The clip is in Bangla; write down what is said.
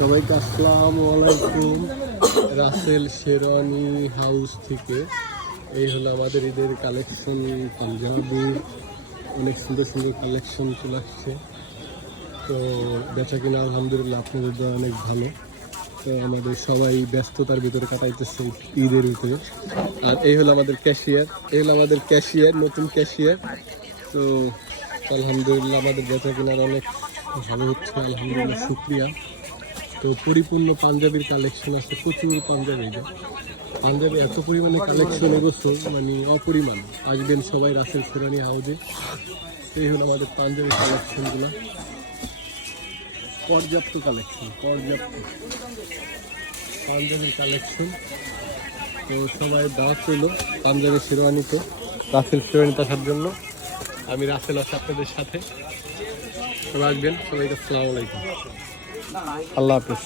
সবাইকে আসসালামু আলাইকুম। রাসেল শেরওয়ানি হাউস থেকে এই হলো আমাদের ঈদের কালেকশন। পাঞ্জাবির অনেক সুন্দর সুন্দর কালেকশন চলে আসছে। তো বেচা কিনা আলহামদুলিল্লাহ আপনাদের দ্বারা অনেক ভালো। তো আমাদের সবাই ব্যস্ততার ভিতরে কাটাইতেছে ঈদের ভিতরে। আর এই হলো আমাদের ক্যাশিয়ার, নতুন ক্যাশিয়ার। তো আলহামদুলিল্লাহ আমাদের বেচা কিনার অনেক ভালো হচ্ছে, আলহামদুলিল্লাহ শুক্রিয়া। তো পরিপূর্ণ পাঞ্জাবির কালেকশন আছে, প্রচুর পাঞ্জাবি এত পরিমাণে কালেকশন এবছর মানে অপরিমাণ। আসবেন সবাই রাসেল শেরওয়ানি হাউসে। এই হলো আমাদের পাঞ্জাবি কালেকশনগুলো, পর্যাপ্ত পাঞ্জাবির কালেকশন। তো সবাই দাওয়াত রইল পাঞ্জাবি শেরওয়ানিতে, রাসেল শেরওয়ানিতে আসার জন্য। আমি রাসেল আছি আপনাদের সাথে, সবাই আসবেন। সবাইকে আসসালামু আলাইকুম, আল্লাহ হাফেজ।